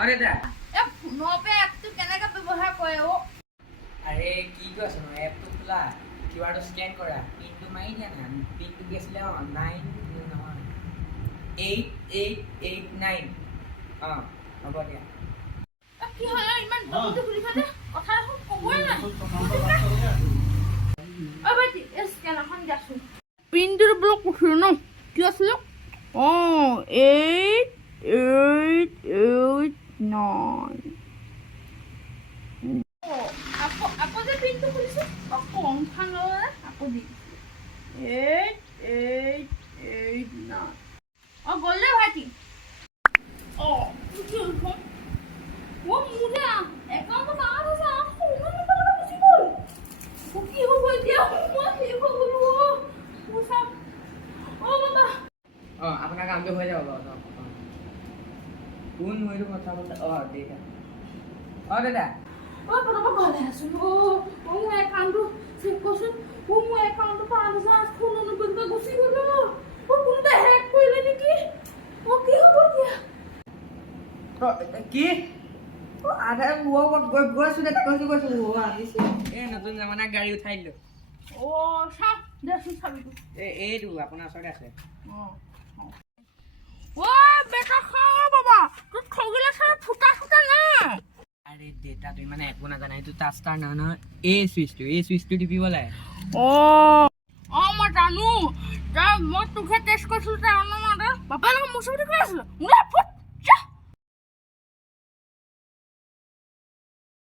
আৰে দা ফোনপে এপটো কেনেকৈ ব্যৱহাৰ কৰে অ' আৰে কি কৈছ ন এপটো খোলা কিউআৰটো স্কেন কৰা পিনটো মাৰি দিয়া না পিনটো কি আছিলে 9 নহয় 8889 হ'ব দিয়া কি হ'ল ইমান বস্তু খুলিছা যে কথা দেখোন ক'বই নাই অ' ভাইটি এই স্কেনাৰখন দিয়াচোন পিনটো ব্লক কৰিছিলোঁ ন কি আছিলে 8889 আকৌ যে পিনটো খুলিছোঁ কমখন ল'লে আকৌ দি 8889 গ'ল দে ভাইটি কি হ'ল মোৰ যে একাউণ্টত আঠ আছে গুচি গ'ল কি হ'ব এতিয়া মই শেষ হৈ গ'লো মোৰ চাওক বাবা আপোনাৰ কামটো হৈ যাব বাৰু কোন মইতো কথা বলতে দেতা দাদা পটাপট ঘৰলৈ আছোঁ মোৰ একাউণ্টটো চেক কৰচোন মোৰ একাউণ্টটো 5899 গুচি গ'ল কোনোবাই হেক কৰিলে নেকি কি হ'ব এতিয়া কি আধা গৈছোঁ দে কৈছোঁ আনিছে এই নতুন জামানা গাড়ী উঠাই দিলোঁ চাওক দেচোন চাবিটো এইটো আপোনাৰ ওচৰতে আছে বেটা খাওঁ বাবা তোৰ ঠগিলে চাগে ফুটা নাই আৰে দেতা তুই মানে একো নাজানা এইটো টাস্টাৰ নহয় নহয় এই চুইচটো টিপিব লাগে মই জানো মই তোকহে টেষ্ট কৰিছিলোঁ বাপাৰ লগত মোৰ চুবিধা কৰি আছিলোঁ